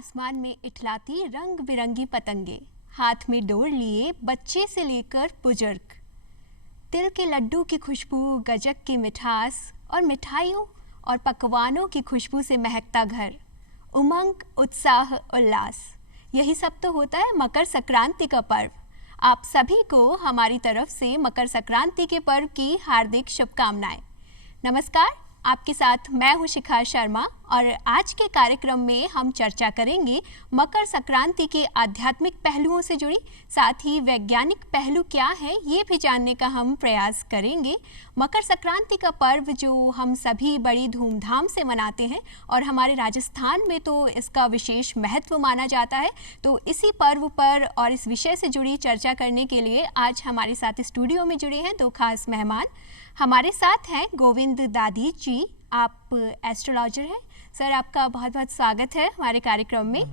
आसमान में इठलाती रंग बिरंगी पतंगे, हाथ में डोर लिए बच्चे से लेकर बुजुर्ग। तिल के लड्डू की खुशबू, गजक की मिठास और मिठाइयों और पकवानों की खुशबू से महकता घर। उमंग, उत्साह, उल्लास, यही सब तो होता है मकर संक्रांति का पर्व। आप सभी को हमारी तरफ से मकर संक्रांति के पर्व की हार्दिक शुभकामनाएं। नमस्कार, आपके साथ मैं हूं शिखा शर्मा और आज के कार्यक्रम में हम चर्चा करेंगे मकर संक्रांति के आध्यात्मिक पहलुओं से जुड़ी, साथ ही वैज्ञानिक पहलू क्या है ये भी जानने का हम प्रयास करेंगे। मकर संक्रांति का पर्व जो हम सभी बड़ी धूमधाम से मनाते हैं और हमारे राजस्थान में तो इसका विशेष महत्व माना जाता है। तो इसी पर्व पर और इस विषय से जुड़ी चर्चा करने के लिए आज हमारे साथ स्टूडियो में जुड़े हैं दो खास मेहमान। हमारे साथ हैं गोविंद दादी जी, आप एस्ट्रोलॉजर हैं। सर, आपका बहुत बहुत स्वागत है हमारे कार्यक्रम में।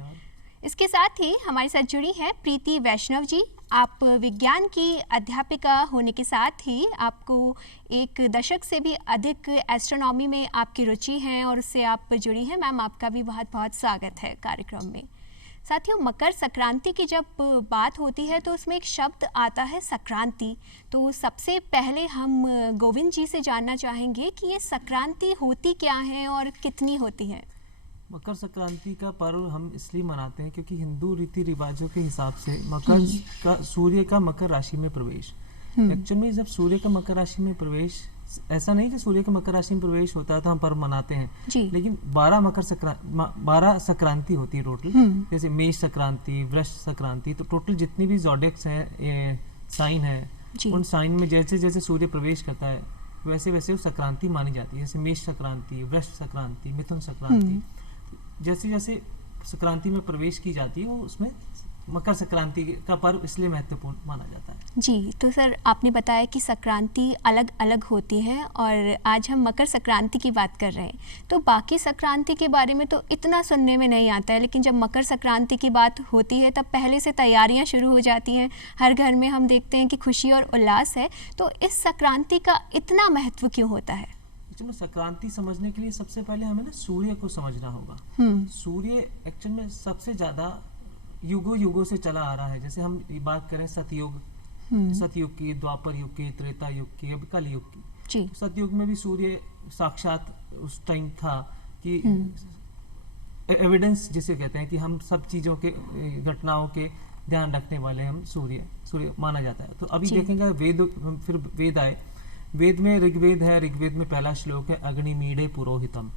इसके साथ ही हमारे साथ जुड़ी हैं प्रीति वैष्णव जी। आप विज्ञान की अध्यापिका होने के साथ ही आपको एक दशक से भी अधिक एस्ट्रोनॉमी में आपकी रुचि है और उससे आप जुड़ी हैं। मैम, आपका भी बहुत बहुत स्वागत है कार्यक्रम में। साथियों, मकर संक्रांति की जब बात होती है तो उसमें एक शब्द आता है संक्रांति। तो सबसे पहले हम गोविंद जी से जानना चाहेंगे कि ये संक्रांति होती क्या है और कितनी होती है। मकर संक्रांति का पर्व हम इसलिए मनाते हैं क्योंकि हिंदू रीति रिवाजों के हिसाब से मकर का सूर्य का मकर राशि में प्रवेश, एक्चुअली में जब सूर्य का मकर राशि में प्रवेश, ऐसा नहीं कि सूर्य का मकर राशि में प्रवेश होता है तो हम पर्व मनाते हैं, लेकिन 12 संक्रांति होती है टोटल। जैसे मेष संक्रांति, वृष संक्रांति, तो टोटल जितनी भी ज़ोडिएक्स हैं, साइन है, उन साइन में जैसे जैसे सूर्य प्रवेश करता है वैसे वैसे वो संक्रांति मानी जाती है। जैसे मेष संक्रांति, वृष संक्रांति, मिथुन संक्रांति, जैसे जैसे संक्रांति में प्रवेश की जाती है वो उसमें मकर संक्रांति का पर्व इसलिए महत्वपूर्ण माना जाता है। जी, तो सर आपने बताया कि संक्रांति अलग अलग होती है और आज हम मकर संक्रांति की बात कर रहे हैं। तो बाकी संक्रांति के बारे में तो इतना सुनने में नहीं आता है, लेकिन जब मकर संक्रांति की बात होती है तब पहले से तैयारियां शुरू हो जाती हैं। हर घर में हम देखते हैं कि खुशी और उल्लास है। तो इस संक्रांति का इतना महत्व क्यों होता है? संक्रांति समझने के लिए सबसे पहले हमें ना सूर्य को समझना होगा। सूर्य एक्चुअल में सबसे ज्यादा युगों से चला आ रहा है। जैसे हम बात करें सतयुग की, द्वापर युग की, त्रेता युग की, अब कल युग की। सतयुग में भी सूर्य साक्षात उस टाइम था कि एविडेंस जिसे कहते हैं कि हम सब चीजों के घटनाओं के ध्यान रखने वाले हम सूर्य माना जाता है। तो अभी देखेंगे फिर वेद आए। वेद में ऋग्वेद है, ऋग्वेद में पहला श्लोक है अग्निमीडे पुरोहितम।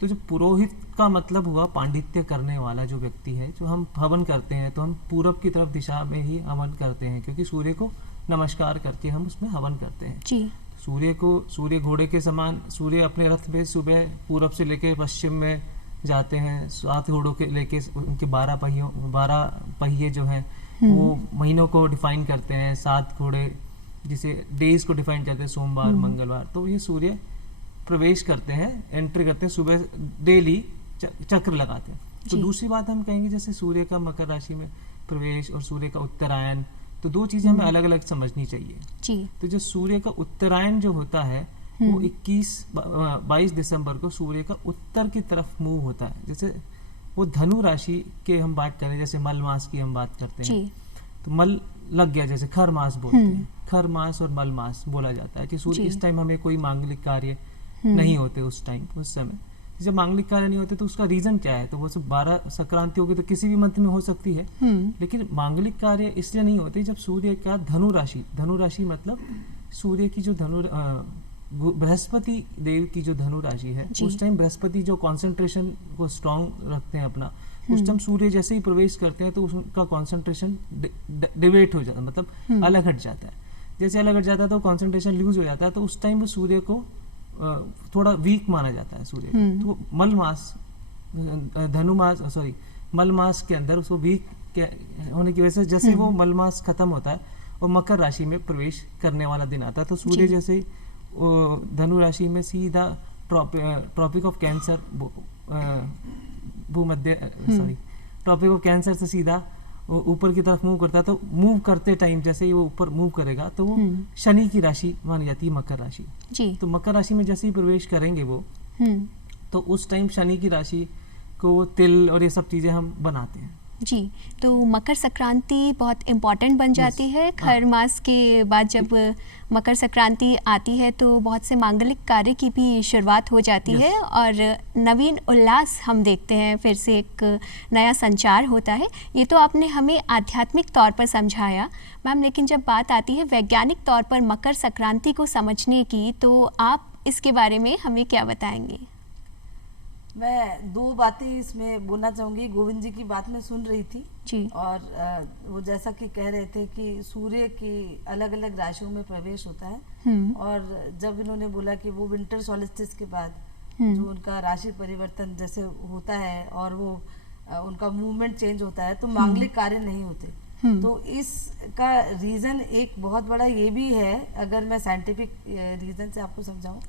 तो जो पुरोहित का मतलब हुआ पांडित्य करने वाला जो व्यक्ति है। जो हम हवन करते हैं तो हम पूरब की तरफ दिशा में ही हवन करते हैं क्योंकि सूर्य को नमस्कार करके हम उसमें हवन करते हैं। सूर्य घोड़े के समान, सूर्य अपने रथ में सुबह पूरब से लेके पश्चिम में जाते हैं। 7 घोड़ों के लेके उनके 12 पहिए जो हैं वो महीनों को डिफाइन करते हैं। 7 घोड़े जिसे डेज को डिफाइन करते हैं, सोमवार, मंगलवार। तो ये सूर्य प्रवेश करते हैं, एंट्री करते हैं, सुबह डेली चक्र लगाते हैं। तो दूसरी बात हम कहेंगे जैसे सूर्य का मकर राशि में प्रवेश और सूर्य का उत्तरायण, तो दो चीजें हमें अलग अलग समझनी चाहिए। तो जो सूर्य का उत्तरायण जो होता है वो 22 दिसंबर को सूर्य का उत्तर की तरफ मूव होता है। जैसे वो धनु राशि के हम बात करें, जैसे मल मास की हम बात करते हैं तो मल लग गया, जैसे खर मास बोलते हैं, खर मास और मल मास बोला जाता है कि सूर्य इस टाइम हमें कोई मांगलिक कार्य नहीं होते उस समय। जब मांगलिक कार्य नहीं होते तो उसका रीजन क्या है? तो वो सब 12 संक्रांति होगी तो किसी भी मंथ में हो सकती है, लेकिन मांगलिक कार्य इसलिए नहीं होते जब सूर्य का धनु राशि मतलब सूर्य की जो बृहस्पति देव की जो धनु राशि है, उस टाइम बृहस्पति जो कॉन्सेंट्रेशन को स्ट्रॉन्ग रखते हैं अपना, उस टाइम सूर्य जैसे ही प्रवेश करते हैं तो उसका कॉन्सेंट्रेशन डिवेट हो जाता है, मतलब अलग हट जाता है। जैसे अलग हट जाता है तो कॉन्सेंट्रेशन लूज हो जाता है, तो उस टाइम वो सूर्य को थोड़ा वीक माना जाता है सूर्य। तो मल मास के अंदर उसको वीक होने की वजह से जैसे वो मल मास खत्म होता है और मकर राशि में प्रवेश करने वाला दिन आता है, तो सूर्य जैसे धनु राशि में सीधा Tropic of Cancer Tropic of Cancer से सीधा ऊपर की तरफ मूव करता है। तो मूव करते टाइम जैसे ही वो ऊपर मूव करेगा तो वो शनि की राशि मानी जाती है मकर राशि। तो मकर राशि में जैसे ही प्रवेश करेंगे वो, तो उस टाइम शनि की राशि को तिल और ये सब चीज़ें हम बनाते हैं। जी, तो मकर संक्रांति बहुत इम्पॉर्टेंट बन जाती है। खर मास के बाद जब मकर संक्रांति आती है तो बहुत से मांगलिक कार्य की भी शुरुआत हो जाती है और नवीन उल्लास हम देखते हैं, फिर से एक नया संचार होता है। ये तो आपने हमें आध्यात्मिक तौर पर समझाया मैम, लेकिन जब बात आती है वैज्ञानिक तौर पर मकर संक्रांति को समझने की, तो आप इसके बारे में हमें क्या बताएंगे? मैं दो बातें इसमें बोलना चाहूँगी। गोविंद जी की बात मैं सुन रही थी जी। और वो जैसा कि कह रहे थे कि सूर्य की अलग अलग राशियों में प्रवेश होता है और जब इन्होंने बोला कि वो विंटर सॉलिस्टिस के बाद जो उनका राशि परिवर्तन जैसे होता है और वो उनका मूवमेंट चेंज होता है तो मांगलिक कार्य नहीं होते। तो इसका रीज़न एक बहुत बड़ा ये भी है, अगर मैं साइंटिफिक रीज़न से आपको समझाऊँ,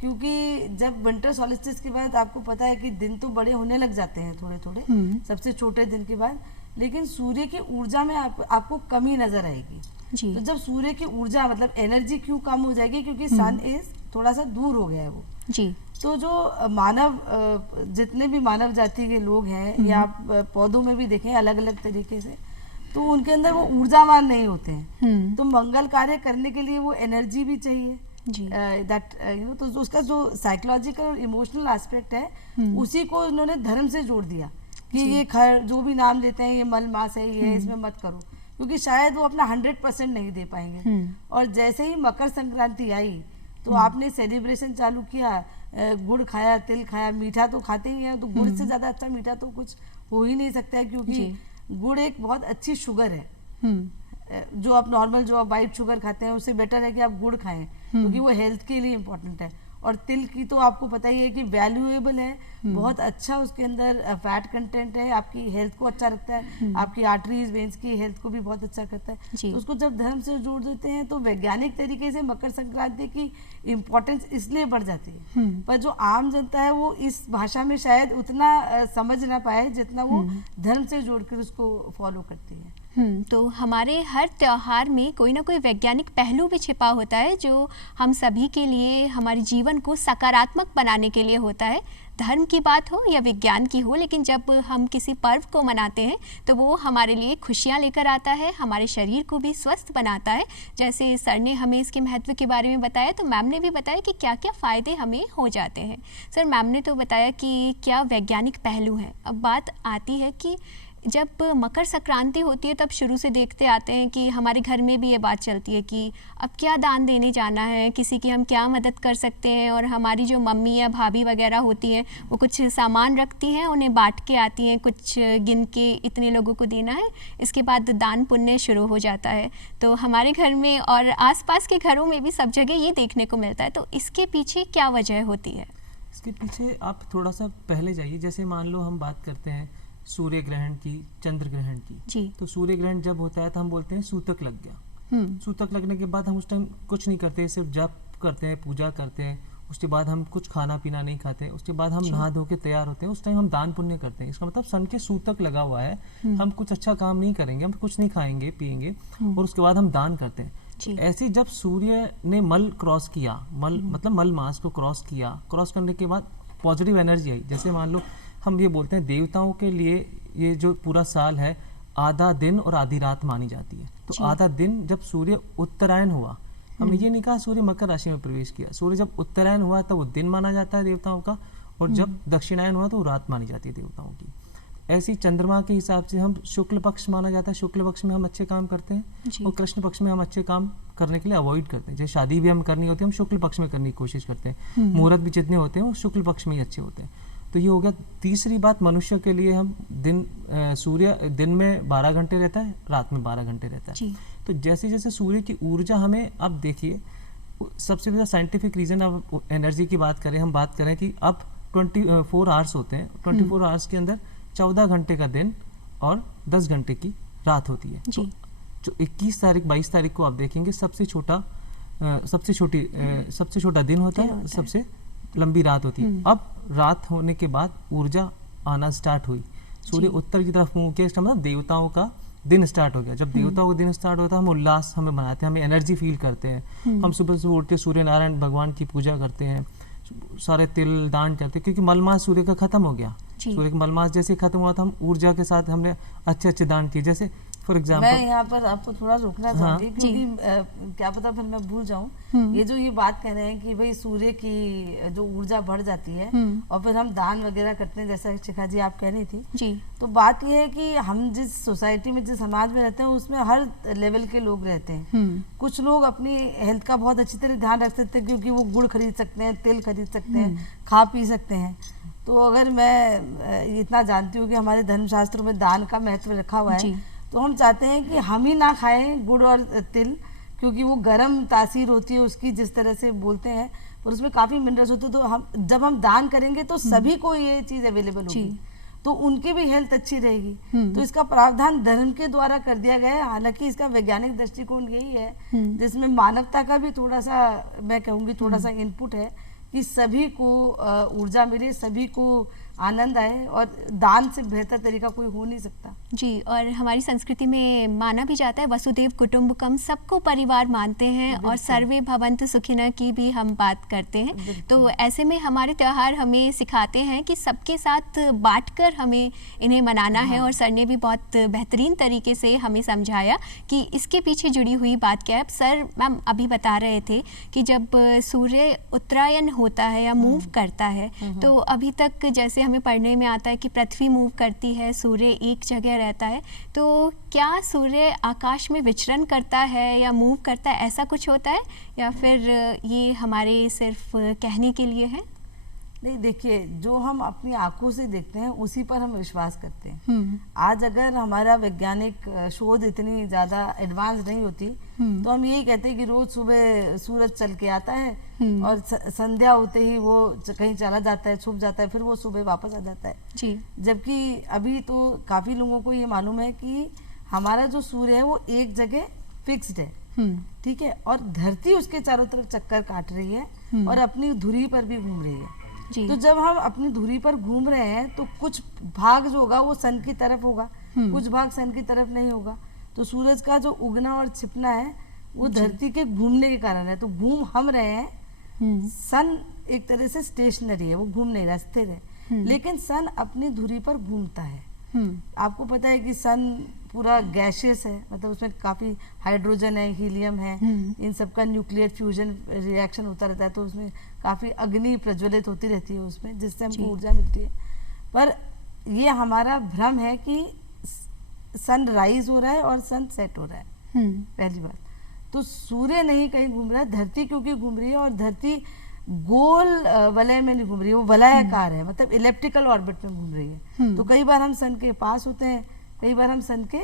क्योंकि जब विंटर सॉलिस्टिस के बाद आपको पता है कि दिन तो बड़े होने लग जाते हैं थोड़े थोड़े, सबसे छोटे दिन के बाद, लेकिन सूर्य की ऊर्जा में आपको कमी नजर आएगी जी। तो जब सूर्य की ऊर्जा मतलब एनर्जी क्यों कम हो जाएगी, क्योंकि सन इज थोड़ा सा दूर हो गया है वो जी। तो जो मानव जितने भी मानव जाति के लोग हैं या पौधों में भी देखें अलग अलग तरीके से, तो उनके अंदर वो ऊर्जावान नहीं होते हैं। तो मंगल कार्य करने के लिए वो एनर्जी भी चाहिए दैट तो उसका जो साइकोलॉजिकल और इमोशनल एस्पेक्ट है उसी को इन्होंने धर्म से जोड़ दिया कि ये खर जो भी नाम लेते हैं ये मल मास है, ये इसमें मत करो, क्योंकि शायद वो अपना 100% नहीं दे पाएंगे। और जैसे ही मकर संक्रांति आई तो आपने सेलिब्रेशन चालू किया, गुड़ खाया, तिल खाया, मीठा तो खाते ही हैं, तो गुड़ से ज्यादा अच्छा मीठा तो कुछ हो ही नहीं सकता है, क्योंकि गुड़ एक बहुत अच्छी शुगर है। जो आप नॉर्मल जो आप वाइट शुगर खाते हैं उससे बेटर है कि आप गुड़ खाएं, क्योंकि वो हेल्थ के लिए इम्पोर्टेंट है। और तिल की तो आपको पता ही है कि वैल्यूएबल है, बहुत अच्छा उसके अंदर फैट कंटेंट है, आपकी हेल्थ को अच्छा रखता है, आपकी आर्टरीज वेन्स की हेल्थ को भी बहुत अच्छा करता है। तो उसको जब धर्म से जोड़ देते हैं तो वैज्ञानिक तरीके से मकर संक्रांति की इम्पोर्टेंस इसलिए बढ़ जाती है। पर जो आम जनता है वो इस भाषा में शायद उतना समझ ना पाए जितना वो धर्म से जोड़कर उसको फॉलो करती है। तो हमारे हर त्योहार में कोई ना कोई वैज्ञानिक पहलू भी छिपा होता है जो हम सभी के लिए हमारे जीवन को सकारात्मक बनाने के लिए होता है। धर्म की बात हो या विज्ञान की हो, लेकिन जब हम किसी पर्व को मनाते हैं तो वो हमारे लिए खुशियाँ लेकर आता है, हमारे शरीर को भी स्वस्थ बनाता है। जैसे सर ने हमें इसके महत्व के बारे में बताया, तो मैम ने भी बताया कि क्या क्या फ़ायदे हमें हो जाते हैं। सर, मैम ने तो बताया कि क्या वैज्ञानिक पहलू हैं। अब बात आती है कि जब मकर संक्रांति होती है तब शुरू से देखते आते हैं कि हमारे घर में भी ये बात चलती है कि अब क्या दान देने जाना है, किसी की हम क्या मदद कर सकते हैं। और हमारी जो मम्मी या भाभी वगैरह होती हैं वो कुछ सामान रखती हैं, उन्हें बांट के आती हैं, कुछ गिन के इतने लोगों को देना है, इसके बाद दान पुण्य शुरू हो जाता है। तो हमारे घर में और आसपास के घरों में भी सब जगह ये देखने को मिलता है। तो इसके पीछे क्या वजह होती है? इसके पीछे आप थोड़ा सा पहले जाइए। जैसे मान लो हम बात करते हैं सूर्य ग्रहण की, चंद्र ग्रहण की जी। तो सूर्य ग्रहण जब होता है तो हम बोलते हैं सूतक लग गया। सूतक लगने के बाद हम उस टाइम कुछ नहीं करते, सिर्फ जप करते हैं, पूजा करते हैं। उसके बाद हम कुछ खाना पीना नहीं खाते। उसके बाद हम नहा धो के तैयार होते हैं, उस टाइम हम दान पुण्य करते हैं। इसका मतलब सन के सूतक लगा हुआ है, हम कुछ अच्छा काम नहीं करेंगे, हम कुछ नहीं खाएंगे पिएंगे, और उसके बाद हम दान करते हैं। ऐसे जब सूर्य ने मल क्रॉस किया, मल मतलब मल मास को क्रॉस किया, क्रॉस करने के बाद पॉजिटिव एनर्जी आई। जैसे मान लो हम ये बोलते हैं देवताओं के लिए ये जो पूरा साल है आधा दिन और आधी रात मानी जाती है। तो आधा दिन जब सूर्य उत्तरायण हुआ, हमने ये नहीं कहा सूर्य मकर राशि में प्रवेश किया, सूर्य जब उत्तरायण हुआ तब वो दिन माना जाता है देवताओं का, और जब दक्षिणायन हुआ तो वो रात मानी जाती है देवताओं की। ऐसी चंद्रमा के हिसाब से हम शुक्ल पक्ष माना जाता है, शुक्ल पक्ष में हम अच्छे काम करते हैं, और कृष्ण पक्ष में हम अच्छे काम करने के लिए अवॉइड करते हैं। जैसे शादी भी हम करनी होती है हम शुक्ल पक्ष में करने की कोशिश करते हैं, मुहूर्त भी जितने होते हैं वो शुक्ल पक्ष में ही अच्छे होते हैं। तो ये हो गया। तीसरी बात, मनुष्य के लिए हम सूर्य दिन में 12 घंटे रहता है, रात में 12 घंटे रहता है। तो जैसे जैसे सूर्य की ऊर्जा हमें, अब देखिए सबसे ज़्यादा साइंटिफिक रीज़न, अब एनर्जी की बात करें, हम बात करें कि अब 24 आवर्स होते हैं, 24 आवर्स के अंदर 14 घंटे का दिन और 10 घंटे की रात होती है। तो जो 21 तारीख 22 तारीख को आप देखेंगे सबसे छोटा दिन होता है, सबसे लंबी रात होती है। अब रात होने के बाद ऊर्जा आना स्टार्ट हुई, सूर्य उत्तर की तरफ मुंह किया, इसका मतलब देवताओं का दिन स्टार्ट हो गया। जब देवताओं का दिन स्टार्ट होता है हम उल्लास हमें बनाते हैं, हमें एनर्जी फील करते हैं। हम सुबह सुबह उठ के सूर्य नारायण भगवान की पूजा करते हैं, सारे तिल दान करते हैं, क्योंकि मलमास सूर्य का खत्म हो गया। जी। सूर्य का मलमास जैसे खत्म हुआ था, हम ऊर्जा के साथ हमने अच्छे अच्छे दान किए। जैसे फॉर एग्जाम्पल मैं यहाँ पर आपको थोड़ा रोकना चाहूंगी, जी। क्योंकि क्या पता फिर मैं भूल जाऊं। ये जो ये बात कह रहे हैं कि भाई सूर्य की जो ऊर्जा बढ़ जाती है और फिर हम दान वगैरह करते हैं, जैसा शिखा जी आप कह रही थी, जी। तो बात ये है कि हम जिस सोसाइटी में, जिस समाज में रहते हैं, उसमें हर लेवल के लोग रहते हैं। कुछ लोग अपनी हेल्थ का बहुत अच्छी तरह ध्यान रख सकते हैं, क्योंकि वो गुड़ खरीद सकते हैं, तेल खरीद सकते हैं, खा पी सकते हैं। तो अगर मैं इतना जानती हूँ कि हमारे धर्मशास्त्रों में दान का महत्व रखा हुआ है, तो हम चाहते हैं कि हम ही ना खाएं गुड़ और तिल, क्योंकि वो गर्म तासीर होती है उसकी, जिस तरह से बोलते हैं, और उसमें काफ़ी मिनरल्स होते हैं। तो हम जब हम दान करेंगे तो सभी को ये चीज़ अवेलेबल होगी, तो उनकी भी हेल्थ अच्छी रहेगी। तो इसका प्रावधान धर्म के द्वारा कर दिया गया है। हालांकि इसका वैज्ञानिक दृष्टिकोण यही है, जिसमें मानवता का भी थोड़ा सा, मैं कहूँगी थोड़ा सा इनपुट है, कि सभी को ऊर्जा मिले, सभी को आनंद आए, और दान से बेहतर तरीका कोई हो नहीं सकता। जी, और हमारी संस्कृति में माना भी जाता है वसुदेव कुटुंबकम, सबको परिवार मानते हैं, और सर्वे भवन्तु सुखिनः की भी हम बात करते हैं। तो ऐसे में हमारे त्यौहार हमें सिखाते हैं कि सबके साथ बांटकर हमें इन्हें मनाना है। और सर ने भी बहुत बेहतरीन तरीके से हमें समझाया कि इसके पीछे जुड़ी हुई बात क्या है। सर मैम अभी बता रहे थे कि जब सूर्य उत्तरायण होता है या मूव करता है, तो अभी तक जैसे हमें पढ़ने में आता है कि पृथ्वी मूव करती है, सूर्य एक जगह रहता है। तो क्या सूर्य आकाश में विचरण करता है या मूव करता है, ऐसा कुछ होता है, या फिर ये हमारे सिर्फ कहने के लिए है? नहीं, देखिए, जो हम अपनी आंखों से देखते हैं उसी पर हम विश्वास करते हैं। आज अगर हमारा वैज्ञानिक शोध इतनी ज़्यादा एडवांस नहीं होती, तो हम यही कहते हैं कि रोज सुबह सूरज चल के आता है और संध्या होते ही वो कहीं चला जाता है, छुप जाता है, फिर वो सुबह वापस आ जाता है जी। जबकि अभी तो काफ़ी लोगों को ये मालूम है कि हमारा जो सूर्य है वो एक जगह फिक्स्ड है, ठीक है, और धरती उसके चारों तरफ चक्कर काट रही है और अपनी धुरी पर भी घूम रही है। तो जब हम अपनी धुरी पर घूम रहे हैं तो कुछ भाग जो होगा वो सन की तरफ होगा, कुछ भाग सन की तरफ नहीं होगा। तो सूरज का जो उगना और छिपना है वो धरती के घूमने के कारण है। तो घूम हम रहे हैं, सन एक तरह से स्टेशनरी है, वो घूम नहीं रहा, स्थिर है, लेकिन सन अपनी धुरी पर घूमता है। आपको पता है कि सन पूरा गैशियस है, मतलब उसमें काफ़ी हाइड्रोजन है, हीलियम है, इन सब का न्यूक्लियर फ्यूजन रिएक्शन होता रहता है, तो उसमें काफ़ी अग्नि प्रज्वलित होती रहती है उसमें, जिससे हमको ऊर्जा मिलती है। पर ये हमारा भ्रम है कि सन राइज हो रहा है और सन सेट हो रहा है, पहली बात। तो सूर्य नहीं कहीं घूम रहा है, धरती क्योंकि घूम रही है, और धरती गोल वलय में नहीं घूम रही है, वो वलयाकार है, मतलब इलेप्टिकल ऑर्बिट में घूम रही है। तो कई बार हम सन के पास होते हैं, कई बार हम सन के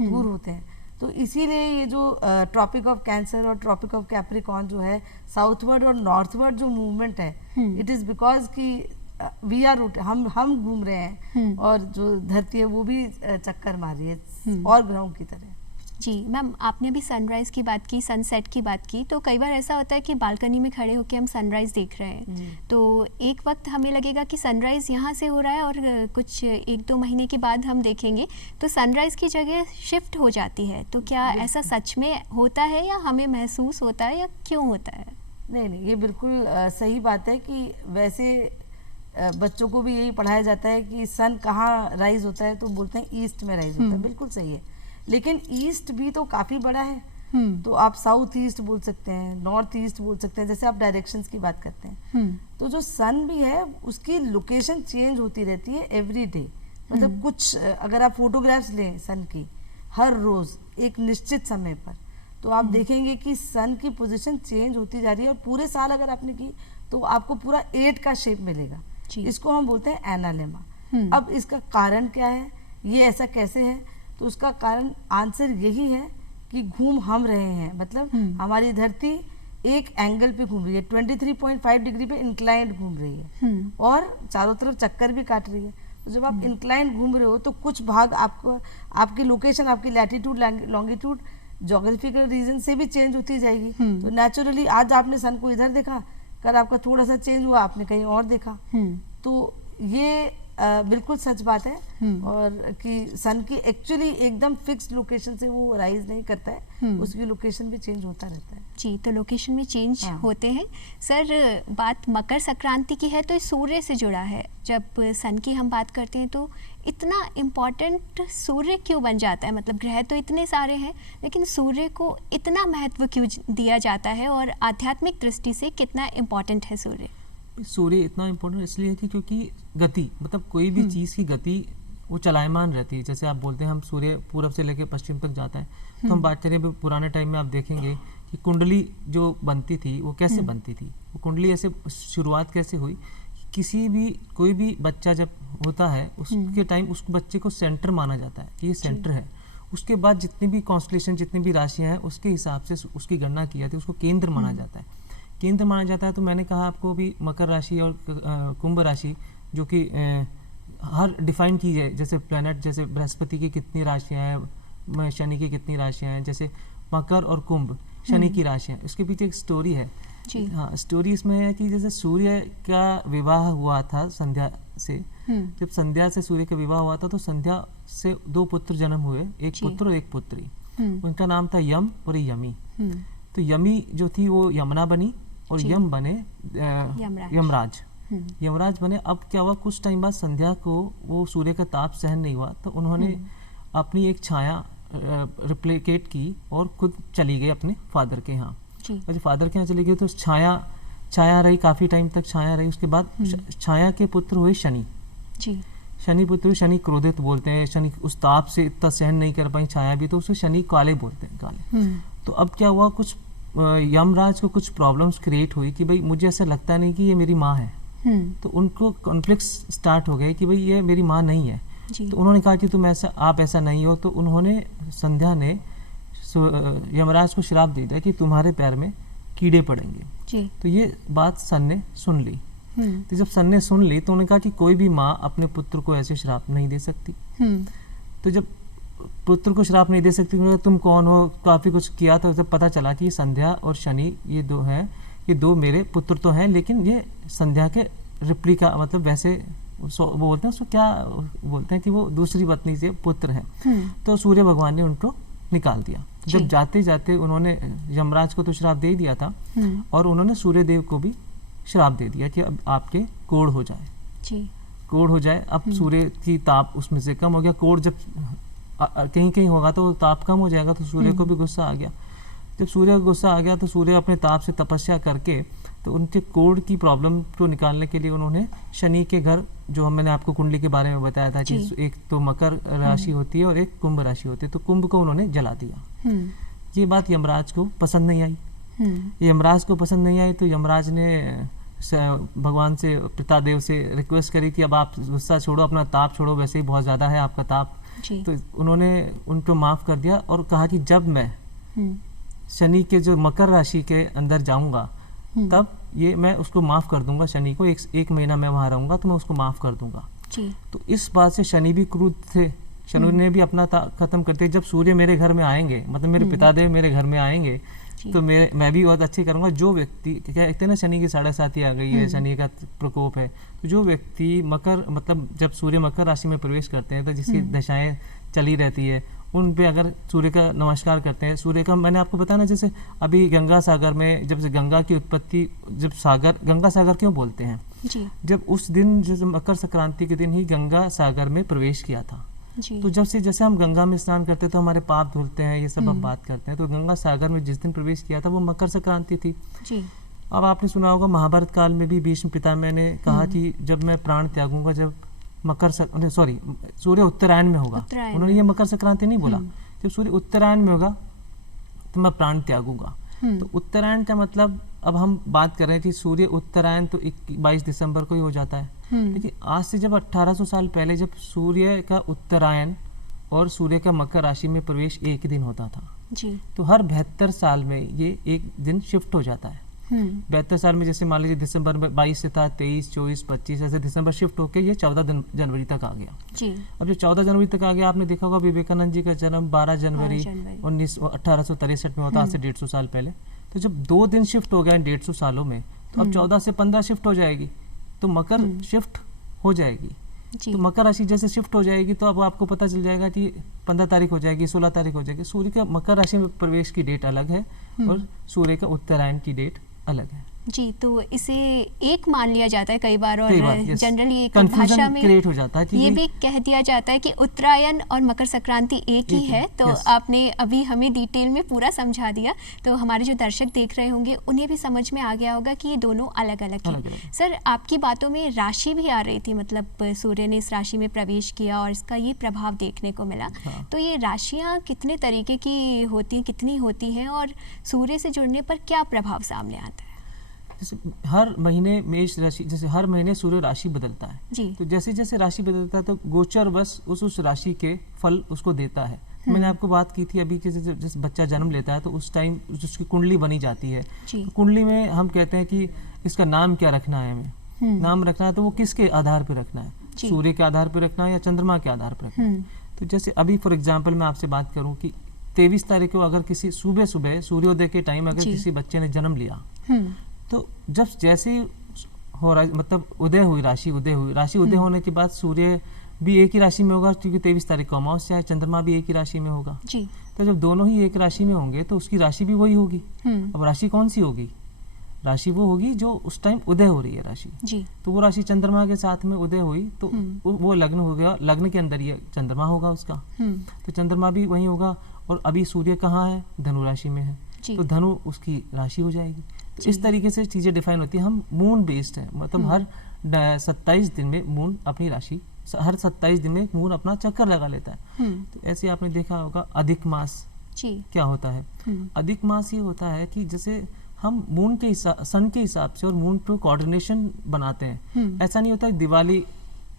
दूर होते हैं। तो इसीलिए ये जो ट्रॉपिक ऑफ कैंसर और ट्रॉपिक ऑफ कैप्रिकॉर्न जो है, साउथवर्ड और नॉर्थवर्ड जो मूवमेंट है, इट इज़ बिकॉज कि वी आर रूट, हम घूम रहे हैं, और जो धरती है वो भी चक्कर मार रही है और ग्रहों की तरह। जी मैम, आपने भी सनराइज़ की बात की, सनसेट की बात की, तो कई बार ऐसा होता है कि बालकनी में खड़े होकर हम सनराइज़ देख रहे हैं, तो एक वक्त हमें लगेगा कि सनराइज़ यहाँ से हो रहा है, और कुछ 1-2 महीने के बाद हम देखेंगे तो सनराइज़ की जगह शिफ्ट हो जाती है। तो क्या ऐसा सच में होता है, या हमें महसूस होता है, या क्यों होता है? नहीं, ये बिल्कुल सही बात है कि वैसे बच्चों को भी यही पढ़ाया जाता है कि सन कहाँ राइज होता है, तो बोलते हैं ईस्ट में राइज होता है, बिल्कुल सही है। लेकिन ईस्ट भी तो काफ़ी बड़ा है, तो आप साउथ ईस्ट बोल सकते हैं, नॉर्थ ईस्ट बोल सकते हैं, जैसे आप डायरेक्शंस की बात करते हैं। तो जो सन भी है उसकी लोकेशन चेंज होती रहती है एवरी डे, मतलब कुछ अगर आप फोटोग्राफ्स लें सन की हर रोज़ एक निश्चित समय पर, तो आप देखेंगे कि सन की पोजीशन चेंज होती जा रही है, और पूरे साल अगर आपने की तो आपको पूरा 8 का शेप मिलेगा। इसको हम बोलते हैं एनालेमा। अब इसका कारण क्या है, ये ऐसा कैसे है? तो उसका कारण, आंसर यही है कि घूम हम रहे हैं, मतलब हमारी धरती एक एंगल पे घूम रही है, 23.5 डिग्री पे इंक्लाइंड घूम रही है, और चारों तरफ चक्कर भी काट रही है। तो जब आप इंक्लाइंड घूम रहे हो तो कुछ भाग आपको, आपकी लोकेशन, आपकी लैटिट्यूड लॉन्गिट्यूड जोग्राफिकल रीजन से भी चेंज होती जाएगी। तो नेचुरली आज आपने सन को इधर देखा, कल आपका थोड़ा सा चेंज हुआ, आपने कहीं और देखा। तो ये बिल्कुल सच बात है। और कि सन की एक्चुअली एकदम फिक्स्ड लोकेशन से वो राइज नहीं करता है, उसकी लोकेशन भी चेंज होता रहता है। जी, तो लोकेशन में चेंज होते हैं। सर, बात मकर संक्रांति की है तो सूर्य से जुड़ा है। जब सन की हम बात करते हैं तो इतना इम्पॉर्टेंट सूर्य क्यों बन जाता है? मतलब ग्रह तो इतने सारे हैं, लेकिन सूर्य को इतना महत्व क्यों दिया जाता है और आध्यात्मिक दृष्टि से कितना इम्पॉर्टेंट है सूर्य? सूर्य इतना इम्पोर्टेंट इसलिए है कि क्योंकि गति, मतलब कोई भी चीज़ की गति वो चलायमान रहती है। जैसे आप बोलते हैं हम सूर्य पूरब से लेकर पश्चिम तक जाता है, तो हम बात करें पुराने टाइम में आप देखेंगे कि कुंडली जो बनती थी वो कैसे बनती थी। वो कुंडली ऐसे शुरुआत कैसे हुई, किसी भी कोई भी बच्चा जब होता है उसके टाइम उस बच्चे को सेंटर माना जाता है कि ये सेंटर है। उसके बाद जितनी भी कॉन्स्टलेशन, जितनी भी राशियाँ हैं उसके हिसाब से उसकी गणना की जाती है, उसको केंद्र माना जाता है। केंद्र माना जाता है। तो मैंने कहा आपको भी मकर राशि और कुंभ राशि जो कि हर डिफाइन की जाए, जैसे प्लैनेट, जैसे बृहस्पति की कितनी राशियां हैं, शनि की कितनी राशियां हैं, जैसे मकर और कुंभ शनि की राशियां, उसके पीछे एक स्टोरी है। हाँ, स्टोरी इसमें है कि जैसे सूर्य का विवाह हुआ था संध्या से, जब संध्या से सूर्य का विवाह हुआ था तो संध्या से 2 पुत्र जन्म हुए, एक पुत्र और एक पुत्री। उनका नाम था यम और यमी। तो यमी जो थी वो यमुना बनी और यम बने यमराज। यमराज बने। अब क्या हुआ, कुछ टाइम बाद संध्या को वो सूर्य का ताप सहन नहीं हुआ, तो उन्होंने अपनी एक छाया रिप्लिकेट की और खुद चली गई अपने फादर के यहाँ। और जब फादर के यहाँ चली गई तो छाया रही, काफ़ी टाइम तक छाया रही। उसके बाद छाया के पुत्र हुए शनि। शनि पुत्र, शनि क्रोधित बोलते हैं। शनि उस ताप से इतना सहन नहीं कर पाई छाया भी, तो उसे शनि काले बोलते हैं, काले। तो अब क्या हुआ, कुछ यमराज को कुछ प्रॉब्लम्स क्रिएट हुई कि भाई मुझे ऐसा लगता नहीं कि ये मेरी माँ है। तो उनको कॉन्फ्लिक्ट्स स्टार्ट हो गए कि भाई ये मेरी माँ नहीं है। तो उन्होंने कहा कि आप ऐसा नहीं हो। तो उन्होंने, संध्या ने यमराज को श्राप दे दिया कि तुम्हारे पैर में कीड़े पड़ेंगे। तो ये बात सन ने सुन ली। तो जब सन ने सुन ली तो उन्होंने कहा कि कोई भी माँ अपने पुत्र को ऐसे श्राप नहीं दे सकती। तो जब पुत्र को श्राप नहीं दे सकती, तुम कौन हो, काफ़ी कुछ किया। तो जब पता चला कि संध्या और शनि ये 2 हैं, ये 2 मेरे पुत्र तो हैं, लेकिन ये संध्या के रिप्लिका, मतलब वैसे वो बोलते हैं उसको क्या बोलते हैं कि वो दूसरी पत्नी से पुत्र हैं। तो सूर्य भगवान ने उनको निकाल दिया। जब जाते जाते उन्होंने यमराज को तो श्राप दे दिया था और उन्होंने सूर्य देव को भी श्राप दे दिया कि अब आपके कोढ़ हो जाए, कोढ़ हो जाए। अब सूर्य की ताप उसमें से कम हो गया। कोढ़ जब कहीं कहीं होगा तो ताप कम हो जाएगा, तो सूर्य को भी गुस्सा आ गया। जब सूर्य को गुस्सा आ गया तो सूर्य अपने ताप से तपस्या करके, तो उनके कोढ़ की प्रॉब्लम को निकालने के लिए उन्होंने शनि के घर, जो मैंने आपको कुंडली के बारे में बताया था कि एक तो मकर राशि होती है और एक कुंभ राशि होती है, तो कुंभ को उन्होंने जला दिया। ये बात यमराज को पसंद नहीं आई। यमराज को पसंद नहीं आई तो यमराज ने भगवान से, पितादेव से रिक्वेस्ट करी कि अब आप गुस्सा छोड़ो, अपना ताप छोड़ो, वैसे ही बहुत ज़्यादा है आपका ताप। तो उन्होंने उनको माफ़ कर दिया और कहा कि जब मैं शनि के जो मकर राशि के अंदर जाऊंगा तब ये मैं उसको माफ़ कर दूंगा। शनि को एक महीना मैं वहाँ रहूंगा तो मैं उसको माफ़ कर दूंगा। तो इस बात से शनि भी क्रुद्ध थे। शनि ने भी अपना खत्म करते, जब सूर्य मेरे घर में आएंगे, मतलब मेरे पितादेव मेरे घर में आएंगे तो मैं भी बहुत अच्छे करूंगा। जो व्यक्ति, क्या कहते हैं ना, शनि की 7.5 आ गई है, शनि का प्रकोप है। तो जो व्यक्ति मकर, मतलब जब सूर्य मकर राशि में प्रवेश करते हैं तो जिसकी दशाएं चली रहती है उन पे अगर सूर्य का नमस्कार करते हैं, सूर्य का, मैंने आपको बताया ना, जैसे अभी गंगा सागर में जब से गंगा की उत्पत्ति, जब सागर, गंगा सागर क्यों बोलते हैं, जब उस दिन, जैसे मकर संक्रांति के दिन ही गंगा सागर में प्रवेश किया था। तो जब से, जैसे हम गंगा में स्नान करते हैं तो हमारे पाप धुलते हैं, ये सब हम बात करते हैं। तो गंगा सागर में जिस दिन प्रवेश किया था वो मकर संक्रांति थी। अब आपने सुना होगा महाभारत काल में भी भीष्म पितामह ने कहा कि जब मैं प्राण त्यागूंगा, जब सूर्य उत्तरायण में होगा, उन्होंने ये मकर संक्रांति नहीं बोला, जब सूर्य उत्तरायण में होगा तो मैं प्राण त्यागूंगा। तो उत्तरायण का मतलब, अब हम बात कर रहे हैं कि सूर्य उत्तरायण तो 22 दिसंबर को ही हो जाता है, लेकिन आज से जब 1800 साल पहले जब सूर्य का उत्तरायण और सूर्य का मकर राशि में प्रवेश एक दिन होता था तो हर 72 साल में ये एक दिन शिफ्ट हो जाता है। 72 साल में, जैसे मान लीजिए दिसंबर में 22 से था, 23, 24, 25, ऐसे दिसंबर शिफ्ट होके ये 14 जनवरी तक आ गया। अब जो 14 जनवरी तक आ गया, आपने देखा होगा विवेकानंद जी का जन्म 12 जनवरी 1863 में होता, आज से 150 साल पहले। तो जब 2 दिन शिफ्ट हो गए 150 सालों में, तो अब 14 से 15 शिफ्ट हो जाएगी, तो मकर शिफ्ट हो जाएगी। जी। तो मकर राशि जैसे शिफ्ट हो जाएगी तो अब आपको पता चल जाएगा कि 15 तारीख हो जाएगी, 16 तारीख हो जाएगी। सूर्य का मकर राशि में प्रवेश की डेट अलग है और सूर्य का उत्तरायण की डेट अलग है। जी, तो इसे एक मान लिया जाता है कई बार, और yes. जनरली एक Confusion भाषा में create हो जाता है कि ये भाई- भी कह दिया जाता है कि उत्तरायण और मकर संक्रांति एक ही है। तो yes. आपने अभी हमें डिटेल में पूरा समझा दिया, तो हमारे जो दर्शक देख रहे होंगे उन्हें भी समझ में आ गया होगा कि ये दोनों अलग अलग हैं। अलग-अलग। सर, आपकी बातों में राशि भी आ रही थी, मतलब सूर्य ने इस राशि में प्रवेश किया और इसका ये प्रभाव देखने को मिला। हाँ। तो ये राशियाँ कितने तरीके की होती हैं, कितनी होती हैं, और सूर्य से जुड़ने पर क्या प्रभाव सामने आता है? जैसे हर महीने मेष राशि, जैसे हर महीने सूर्य राशि बदलता है। जी। तो जैसे जैसे राशि बदलता है तो गोचर बस उस राशि के फल उसको देता है। मैंने आपको बात की थी अभी कि जैसे बच्चा जन्म लेता है तो उस टाइम उसकी कुंडली बनी जाती है। जी। तो कुंडली में हम कहते हैं कि इसका नाम क्या रखना है, हमें नाम रखना है तो वो किसके आधार पर रखना है, जी। सूर्य के आधार पर रखना है या चंद्रमा के आधार पर रखना है। तो जैसे अभी फॉर एग्जाम्पल मैं आपसे बात करूँ कि 23 तारीख को अगर किसी सुबह सुबह सूर्योदय के टाइम अगर जी। किसी बच्चे ने जन्म लिया तो जब जैसे ही हो रहा, मतलब उदय हुई, राशि उदय होने के बाद सूर्य भी एक ही राशि में होगा, क्योंकि 23 तारीख को अमावस्या है, चंद्रमा भी एक ही राशि में होगा। जी। तो जब दोनों ही एक राशि में होंगे तो उसकी राशि भी वही होगी। अब राशि कौन सी होगी? राशि वो होगी जो उस टाइम उदय हो रही है राशि। जी। तो वो राशि चंद्रमा के साथ में उदय हुई तो वो लग्न हो गया, लग्न के अंदर ये चंद्रमा होगा उसका। तो चंद्रमा भी वही होगा। और अभी सूर्य कहाँ है? धनु राशि में है, तो धनु उसकी राशि हो जाएगी। तो इस तरीके से चीज़ें डिफाइन होती हैं। हम मून बेस्ड है, मतलब हर 27 दिन में मून अपनी राशि, हर 27 दिन में मून अपना चक्कर लगा लेता है। तो ऐसे आपने देखा होगा अधिक मास जी। क्या होता है। अधिक मास ये होता है कि जैसे हम मून के सन के हिसाब से और मून पे कोऑर्डिनेशन बनाते हैं। ऐसा नहीं होता है दिवाली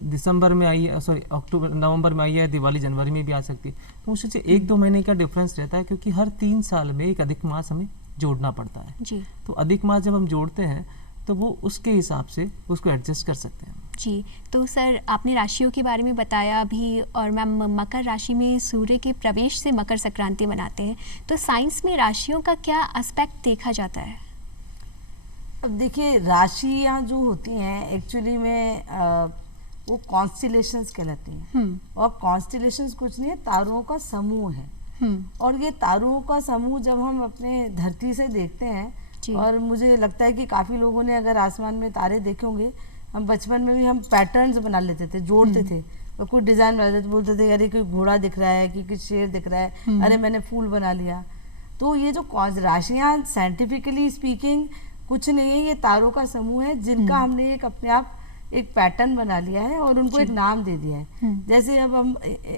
दिसंबर में आई है, सॉरी नवंबर में आई है, दिवाली जनवरी में भी आ सकती है। तो उससे 1-2 महीने का डिफरेंस रहता है, क्योंकि हर 3 साल में एक अधिक मास हमें जोड़ना पड़ता है। जी। तो अधिक मास जब हम जोड़ते हैं तो वो उसके हिसाब से उसको एडजस्ट कर सकते हैं। जी, तो सर आपने राशियों के बारे में बताया अभी, और मैम मकर राशि में सूर्य के प्रवेश से मकर संक्रांति मनाते हैं। तो साइंस में राशियों का क्या एस्पेक्ट देखा जाता है? अब देखिए, राशियाँ जो होती हैं एक्चुअली में वो कॉन्स्टिलेशंस कहलाती हैं। और कॉन्स्टिलेशंस कुछ नहीं है, तारों का समूह है। और ये तारों का समूह जब हम अपने धरती से देखते हैं, और मुझे लगता है कि काफ़ी लोगों ने अगर आसमान में तारे देखे होंगे, हम बचपन में भी हम पैटर्न्स बना लेते थे, जोड़ते थे और कोई डिज़ाइन बना लेते थे, बोलते थे अरे कोई घोड़ा दिख रहा है कि कुछ शेर दिख रहा है, अरे मैंने फूल बना लिया। तो ये जो राशियाँ साइंटिफिकली स्पीकिंग कुछ नहीं है, ये तारों का समूह है जिनका हमने एक अपने आप एक पैटर्न बना लिया है और उनको एक नाम दे दिया है। जैसे अब हम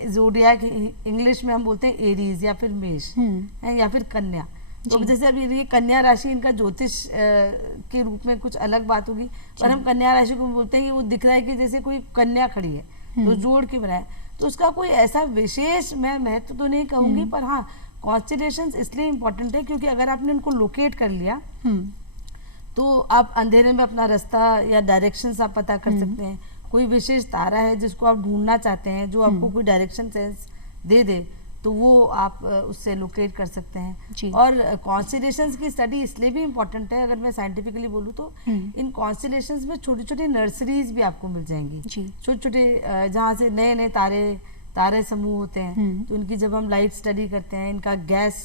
ज़ोडिएक इंग्लिश में हम बोलते हैं एरीज या फिर मेष या फिर कन्या। तो जैसे अब ये कन्या राशि, इनका ज्योतिष के रूप में कुछ अलग बात होगी, पर हम कन्या राशि को बोलते हैं कि वो दिख रहा है कि जैसे कोई कन्या खड़ी है, तो जोड़ के बनाए। तो उसका कोई ऐसा विशेष मैं महत्व तो नहीं कहूँगी, पर हाँ कॉन्स्टिलेशंस इसलिए इम्पोर्टेंट है क्योंकि अगर आपने उनको लोकेट कर लिया तो आप अंधेरे में अपना रास्ता या डायरेक्शंस आप पता कर सकते हैं। कोई विशेष तारा है जिसको आप ढूंढना चाहते हैं, जो आपको कोई डायरेक्शन सेंस दे दे, तो वो आप उससे लोकेट कर सकते हैं। और कॉन्स्टिलेशंस की स्टडी इसलिए भी इम्पोर्टेंट है, अगर मैं साइंटिफिकली बोलूँ तो इन कॉन्स्टिलेशंस में छोटी छोटी नर्सरीज भी आपको मिल जाएंगी, छोटे छोटे जहाँ से नए नए तारे समूह होते हैं। तो इनकी जब हम लाइट स्टडी करते हैं, इनका गैस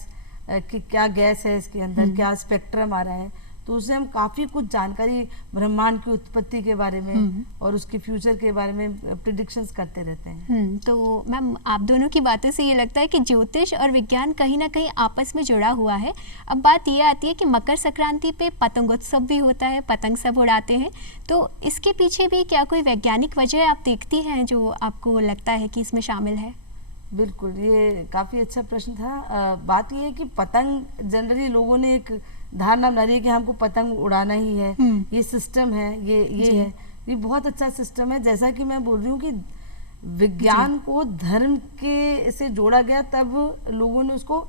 कि क्या गैस है इसके अंदर, क्या स्पेक्ट्रम आ रहा है, तो उससे हम काफ़ी कुछ जानकारी ब्रह्मांड की उत्पत्ति के बारे में और उसके फ्यूचर के बारे में प्रिडिक्शंस करते रहते हैं। तो मैम आप दोनों की बातों से ये लगता है कि ज्योतिष और विज्ञान कहीं ना कहीं आपस में जुड़ा हुआ है। अब बात ये आती है कि मकर संक्रांति पे पतंगोत्सव भी होता है, पतंग सब उड़ाते हैं, तो इसके पीछे भी क्या कोई वैज्ञानिक वजह आप देखती हैं जो आपको लगता है कि इसमें शामिल है? बिल्कुल, ये काफ़ी अच्छा प्रश्न था। बात ये है कि पतंग जनरली लोगों ने एक धारणा बना ली है कि हमको पतंग उड़ाना ही है, ये सिस्टम है, ये है, ये बहुत अच्छा सिस्टम है। जैसा कि मैं बोल रही हूँ कि विज्ञान को धर्म के से जोड़ा गया, तब लोगों ने उसको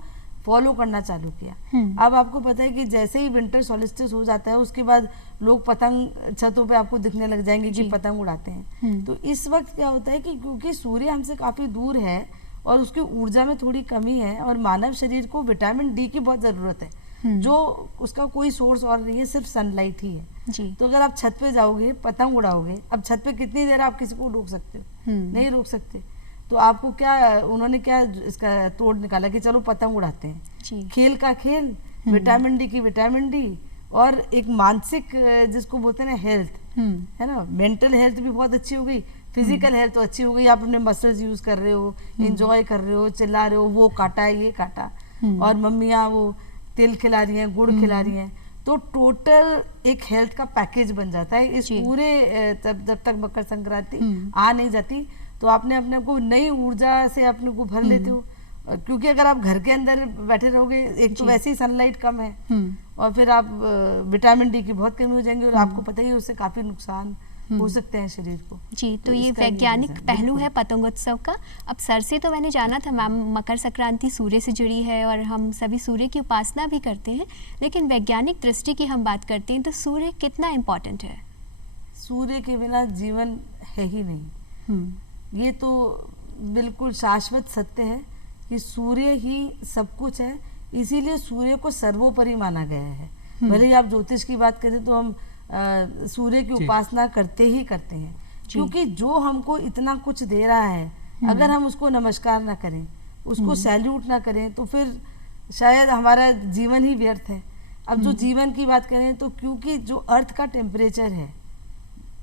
फॉलो करना चालू किया। अब आपको पता है कि जैसे ही विंटर सॉलिस्टिस हो जाता है, उसके बाद लोग पतंग छतों पे आपको दिखने लग जाएंगे कि पतंग उड़ाते हैं। तो इस वक्त क्या होता है कि क्योंकि सूर्य हमसे काफ़ी दूर है और उसकी ऊर्जा में थोड़ी कमी है, और मानव शरीर को विटामिन डी की बहुत ज़रूरत है, जो उसका कोई सोर्स और नहीं है, सिर्फ सनलाइट ही है। तो अगर आप छत पे जाओगे, पतंग उड़ाओगे, अब छत पे कितनी देर आप किसी को रोक सकते हो? नहीं रोक सकते। तो आपको क्या, उन्होंने क्या इसका तोड़ निकाला कि चलो पतंग उड़ाते हैं। खेल का खेल, विटामिन डी की विटामिन डी, और एक मानसिक जिसको बोलते हैं ना हेल्थ, है ना, मेंटल हेल्थ भी बहुत अच्छी हो गई, फिजिकल हेल्थ तो अच्छी हो गई। आप अपने मसल्स यूज कर रहे हो, एंजॉय कर रहे हो, चिल्ला रहे हो, वो काटा ये काटा, और मम्मियाँ वो तिल खिला रही हैं, गुड़ खिला रही हैं, तो टोटल एक हेल्थ का पैकेज बन जाता है। इस पूरे जब तक मकर संक्रांति आ नहीं जाती तो आपने अपने को नई ऊर्जा से अपने को भर लेते हो, क्योंकि अगर आप घर के अंदर बैठे रहोगे, एक तो वैसे ही सनलाइट कम है, और फिर आप विटामिन डी की बहुत कमी हो जाएंगी, और आपको पता ही है उससे काफी नुकसान हो सकते हैं शरीर को। जी, तो ये वैज्ञानिक पहलू है पतंगोत्सव का। अब सर से तो मैंने जाना था मैम, मकर संक्रांति सूर्य से जुड़ी है और हम सभी सूर्य की उपासना भी करते हैं, लेकिन वैज्ञानिक दृष्टि की हम बात करते हैं तो सूर्य कितना इम्पोर्टेंट है? सूर्य के बिना जीवन है ही नहीं। ये तो बिल्कुल शाश्वत सत्य है कि सूर्य ही सब कुछ है, इसीलिए सूर्य को सर्वोपरि माना गया है। भले ही आप ज्योतिष की बात करें तो हम सूर्य की उपासना करते ही करते हैं, क्योंकि जो हमको इतना कुछ दे रहा है, अगर हम उसको नमस्कार ना करें, उसको सैल्यूट ना करें, तो फिर शायद हमारा जीवन ही व्यर्थ है। अब जो जीवन की बात करें तो क्योंकि जो अर्थ का टेम्परेचर है,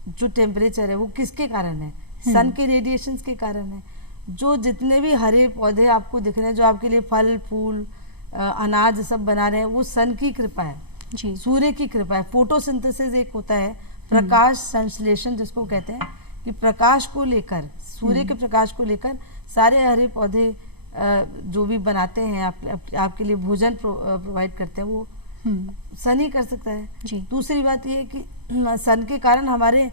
जो टेम्परेचर है वो किसके कारण है? सन के रेडिएशंस के कारण है। जो जितने भी हरे पौधे आपको दिख रहे हैं, जो आपके लिए फल फूल अनाज सब बना रहे हैं, वो सन की कृपा है, सूर्य की कृपा है। फोटोसिंथेसिस एक होता है, प्रकाश संश्लेषण जिसको कहते हैं, कि प्रकाश को लेकर, सूर्य के प्रकाश को लेकर सारे हरे पौधे जो भी बनाते हैं, आपके लिए भोजन प्रोवाइड करते हैं, वो सन ही कर सकता है। दूसरी बात ये है कि सन के कारण हमारे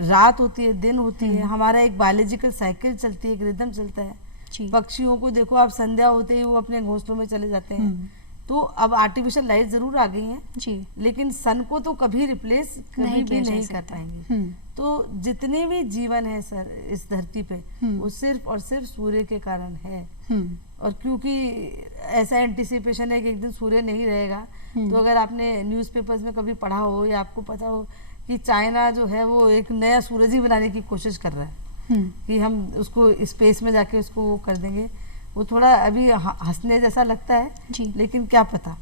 रात होती है, दिन होती है, हमारा एक बायोलॉजिकल साइकिल चलती है, एक रिदम चलता है। पक्षियों को देखो आप, संध्या होते ही वो अपने घोंसलों में चले जाते हैं। तो अब आर्टिफिशियल लाइट जरूर आ गई हैं, लेकिन सन को तो कभी रिप्लेस कभी भी नहीं कर पाएंगे। तो जितने भी जीवन है सर इस धरती पे, वो सिर्फ और सिर्फ सूर्य के कारण है। और क्योंकि ऐसा एंटिसिपेशन है कि एक दिन सूर्य नहीं रहेगा, तो अगर आपने न्यूज़पेपर्स में कभी पढ़ा हो या आपको पता हो कि चाइना जो है वो एक नया सूरज ही बनाने की कोशिश कर रहा है, कि हम उसको स्पेस में जाके उसको वो कर देंगे, वो थोड़ा अभी हंसने जैसा लगता है, लेकिन क्या पता।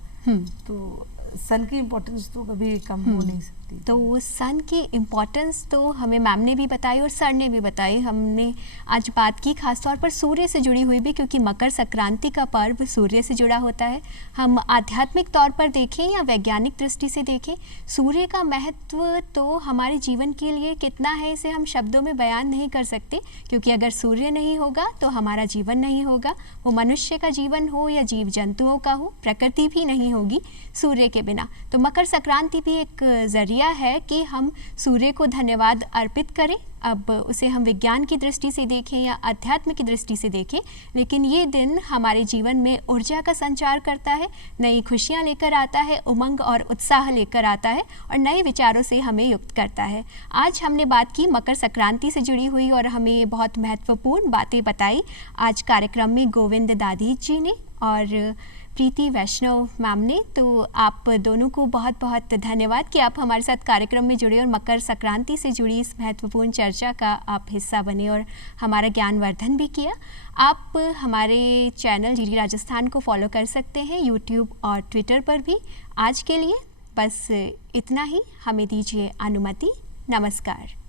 तो सन की इम्पोर्टेंस तो कभी कम हो नहीं सकती। तो सन की इम्पोर्टेंस तो हमें मैम ने भी बताई और सर ने भी बताई। हमने आज बात की खास तौर पर सूर्य से जुड़ी हुई भी, क्योंकि मकर संक्रांति का पर्व सूर्य से जुड़ा होता है। हम आध्यात्मिक तौर पर देखें या वैज्ञानिक दृष्टि से देखें, सूर्य का महत्व तो हमारे जीवन के लिए कितना है, इसे हम शब्दों में बयान नहीं कर सकते, क्योंकि अगर सूर्य नहीं होगा तो हमारा जीवन नहीं होगा। वो मनुष्य का जीवन हो या जीव जंतुओं का हो, प्रकृति भी नहीं होगी सूर्य के बिना। तो मकर संक्रांति भी एक जरिया है कि हम सूर्य को धन्यवाद अर्पित करें। अब उसे हम विज्ञान की दृष्टि से देखें या अध्यात्म की दृष्टि से देखें, लेकिन ये दिन हमारे जीवन में ऊर्जा का संचार करता है, नई खुशियाँ लेकर आता है, उमंग और उत्साह लेकर आता है और नए विचारों से हमें युक्त करता है। आज हमने बात की मकर संक्रांति से जुड़ी हुई और हमें बहुत महत्वपूर्ण बातें बताई आज कार्यक्रम में गोविंद दादी जी ने और प्रीति वैष्णव मैम ने। तो आप दोनों को बहुत बहुत धन्यवाद कि आप हमारे साथ कार्यक्रम में जुड़े और मकर संक्रांति से जुड़ी इस महत्वपूर्ण चर्चा का आप हिस्सा बने और हमारा ज्ञानवर्धन भी किया। आप हमारे चैनल GD राजस्थान को फॉलो कर सकते हैं यूट्यूब और ट्विटर पर भी। आज के लिए बस इतना ही, हमें दीजिए अनुमति। नमस्कार।